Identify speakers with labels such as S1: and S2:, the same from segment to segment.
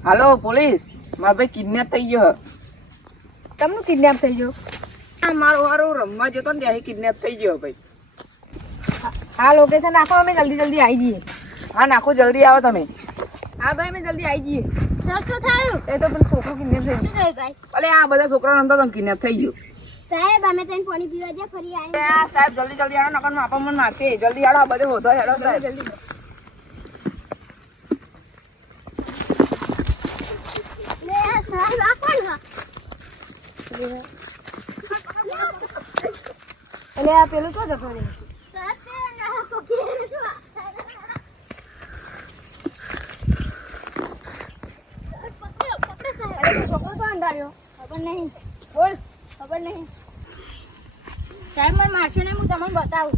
S1: હાલો police, મારો ભાઈ kidnap થઈ ગયો.
S2: તમનું કિડનેપ થઈ ગયો?
S1: મારો વારો રમવા જતો ને ત્યાં કિડનેપ થઈ ગયો ભાઈ.
S2: હા લોકેશન નાખો, અમે જલ્દી આવી જઈએ.
S1: હા નાખો, જલ્દી આવો તમે.
S2: હા ભાઈ અમે જલ્દી આવી જઈએ.
S3: સર શું થયું?
S2: એ તો પણ છોકરો કિડનેપ થઈ
S3: શું થયું ભાઈ?
S1: અલે આ બધા છોકરાનો અંદર તો કિડનેપ થઈ ગયો.
S3: સાહેબ અમે તને પાણી પીવા જ્યાં ફરી આવી.
S1: આ સાહેબ જલ્દી આવો, નકર માપા મને મારશે. જલ્દી આવો, આ બધે હોધો હેડો સાહેબ.
S2: જલ્દી.
S3: લે સાહેબ આ કોણ હા?
S2: એટલે આ પેલું તો જતો રહે.
S3: સાહેબ તે ના કોકી જો. પકડો સાહેબ.
S2: અરે છોકરો તો અંધાર્યો.
S3: ખબર નહીં.
S2: બોલ.
S3: ખબર નહીં. સાહેબ મને મારશો ને, હું તમને બતાવું.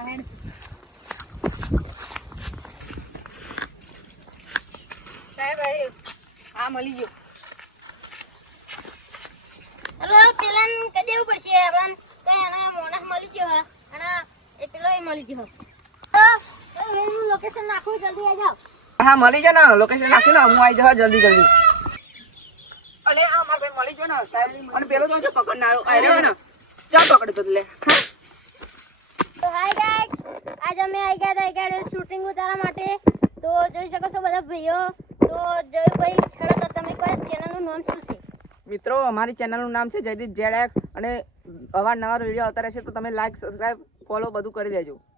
S2: સાહેબ હા મળી ગયો.
S3: અરે પેલાને કહી દેવું પડશે આપણને કઈ એના મોણસ મળી ગયો હે અને એ પેલો એ મળી ગયો. તો હું લોકેશન નાખું, જલ્દી આવી જાઓ.
S1: હા મળી જાય ને, લોકેશન નાખી ને હું આવી જાવ જલ્દી. અલે આ મારો ભાઈ મળી ગયો ને સાહેબ. અને પેલો તો પકડનારો આર્યો ને, ચા પકડતો લે.
S3: તો હાય ગાઈસ, આજ અમે આવી ગયા શૂટિંગ ઉતારવા માટે. તો જોઈ શકો છો બધા ભાઈઓ. તો જોયું ભાઈ, હેડો તો તમે કોઈ ચેનલનું નામ શું છે?
S1: મિત્રો અમારી ચેનલનું નામ છે જયદીપ ZX અને અવારનવાર વિડીયો આવતા રહેશે, તો તમે લાઈક સબસ્ક્રાઇબ ફોલો બધું કરી દેજો.